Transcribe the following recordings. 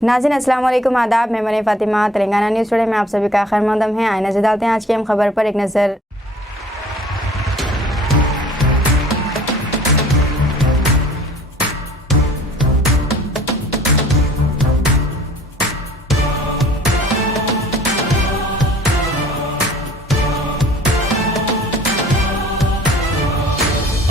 नाज़रीन अस्सलाम वालेकुम, आदाब। मैं मरीम फ़ातिमा तेलंगाना न्यूज़ टुडे में आप सभी का खैर मक़दम है। आइए नज़र डालते हैं आज की अहम खबर पर एक नज़र।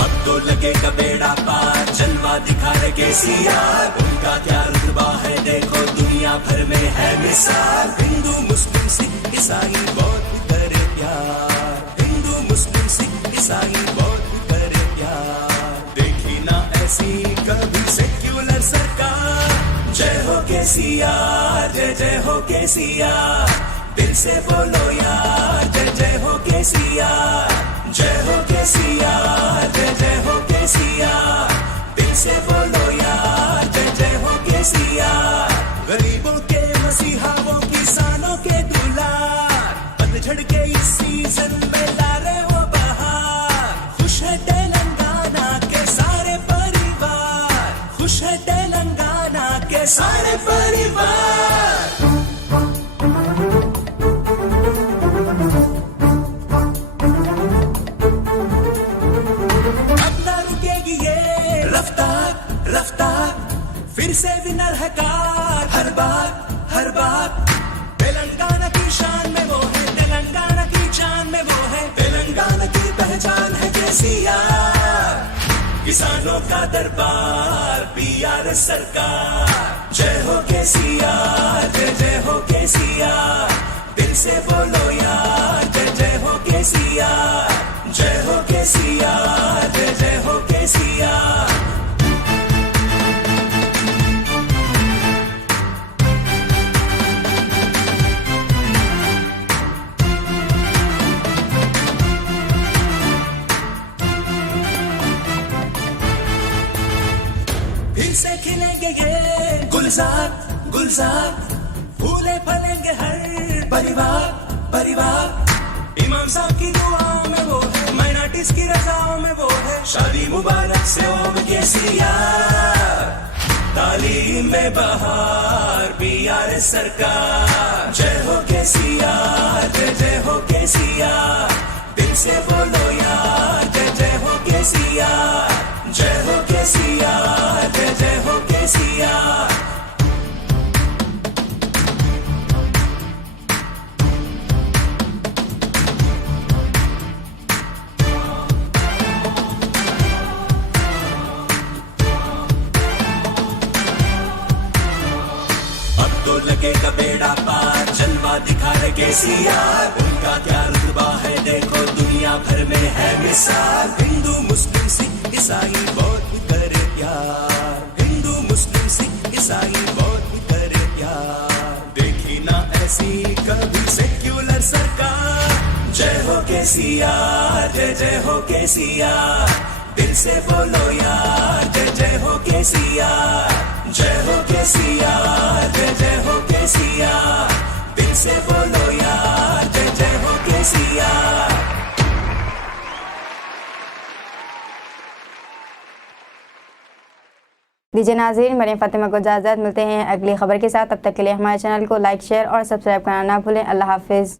अब तो लगेगा बेड़ा पार, जलवा दिखा रहे केसीआर। उनका क्या रुतबा है देखो, दुनिया भर में है मिसाल। हिंदू मुस्लिम सिख ईसाई बहुत करे प्यार, हिंदू मुस्लिम सिख ईसाई बहुत करे प्यार। देखी ना ऐसी कभी सेक्युलर सरकार। जय हो केसीआर, जय जय हो केसीआर। दिल से बोलो यार, जय जय हो केसीआर। जय हो केसीआर, जय जय हो केसीआर। दिल से बोलो यार, जय जय हो केसीआर। गरीबों के मसीहा, वो किसानों के दुलार। पतझड़ के इस सीजन में ला रहे वो बहार। खुश है तेलंगाना के सारे परिवार, खुश है तेलंगाना के सारे परिवार। रफ्तार फिर से विनर है कार, हर बार तेलंगाना की शान में वो है, तेलंगाना की जान में वो है। तेलंगाना की पहचान है केसीआर, किसानों का दरबार पीआर सरकार। जय हो केसीआर, जय जय हो केसीआर। दिल से बोलो यार, जय जय हो केसीआर। जय हो केसीआर, जय जय हो केसीआर। फिर से खिलेंगे ये गुलजार गुलजार, फूले फलेंगे हर परिवार। इमाम साहब की दुआओं में वो है, माइनॉरिटीज की रजाओं में वो है। शादी मुबारक से ओम केसीआर, तालीम में बहार पीआर सरकार। जय हो केसीआर, जय जय हो केसीआर। दिल से बोलो यार, जय जय हो केसीआर। जय हो केसीआर, जय जय हो केसीआर। अब तो लगेगा बेड़ा पार, जलवा दिखा रहे केसीआर। उनका क्या रुतबा है देखो, दुनिया भर में है मिसाल। हिंदू मुस्लिम सिख ईसाई बहुत करे प्यार, हिंदू मुस्लिम सिख ईसाई बहुत करे प्यार। देखी ना ऐसी कभी सेक्युलर सरकार। जय हो केसीआर, जय जय हो केसीआर। दिल से बोलो यार, जय जय हो केसीआर। जय हो केसीआर, जय जय हो केसीआर। दिल से बोलो यार, जय जय हो केसीआर। दीजिए नाज़रीन, मरीम फ़ातिमा को इजाज़त। मिलते हैं अगली खबर के साथ, तब तक के लिए हमारे चैनल को लाइक, शेयर और सब्सक्राइब करना ना भूलें। अल्लाह हाफिज़।